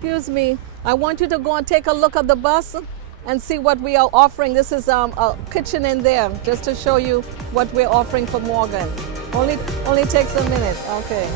Excuse me, I want you to go and take a look at the bus and see what we are offering. This is a kitchen in there, just to show you what we're offering for Morgan. Only takes a minute. Okay.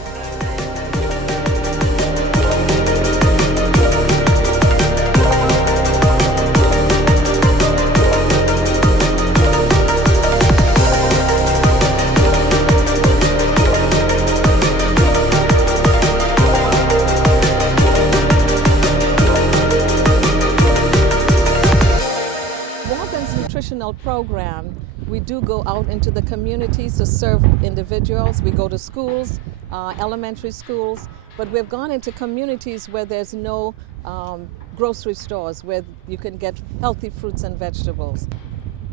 Nutritional program, we do go out into the communities to serve individuals. We go to schools, elementary schools, but we've gone into communities where there's no grocery stores where you can get healthy fruits and vegetables.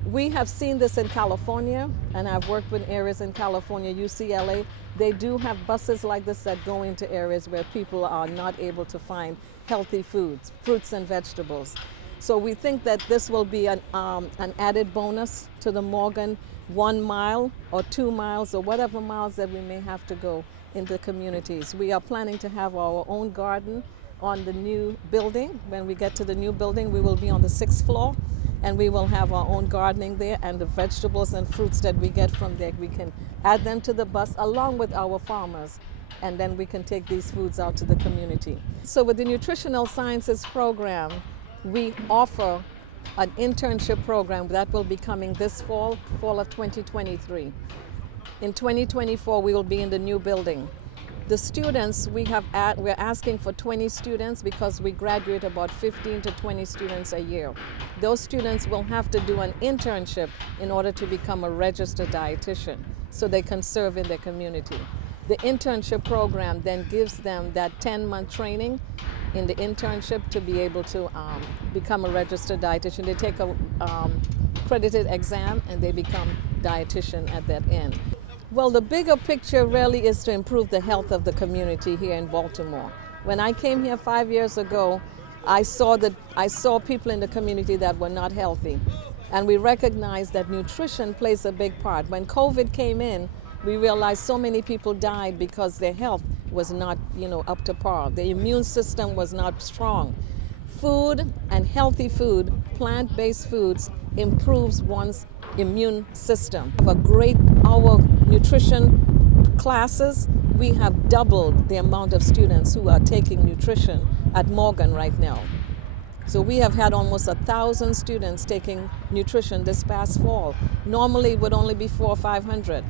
We have seen this in California, and I've worked with areas in California, UCLA. They do have buses like this that go into areas where people are not able to find healthy foods, fruits and vegetables. So we think that this will be an added bonus to the Morgan 1 mile or 2 miles or whatever miles that we may have to go in the communities. We are planning to have our own garden on the new building. When we get to the new building, we will be on the 6th floor, and we will have our own gardening there, and the vegetables and fruits that we get from there, we can add them to the bus along with our farmers, and then we can take these foods out to the community. So with the Nutritional Sciences program, we offer an internship program that will be coming this fall of 2023. In 2024, we will be in the new building. The students, we're asking for 20 students because we graduate about 15 to 20 students a year. Those students will have to do an internship in order to become a registered dietitian so they can serve in their community. The internship program then gives them that 10-month training in the internship to be able to become a registered dietitian. They take a accredited exam and they become dietitian at that end. Well, the bigger picture really is to improve the health of the community here in Baltimore. When I came here 5 years ago, I saw people in the community that were not healthy, and we recognized that nutrition plays a big part. When COVID came in, we realized so many people died because their health was not, up to par. The immune system was not strong. Food and healthy food, plant-based foods, improves one's immune system. Our nutrition classes, we have doubled the amount of students who are taking nutrition at Morgan right now. So we have had almost 1,000 students taking nutrition this past fall. Normally it would only be 400 or 500.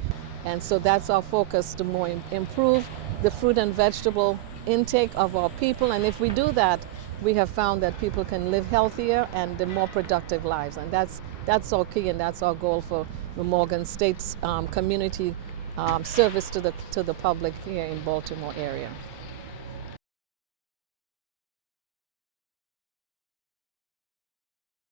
And so that's our focus, to more improve the fruit and vegetable intake of our people. And if we do that, we have found that people can live healthier and more productive lives. And that's our key, and that's our goal for the Morgan State's community service to the public here in Baltimore area.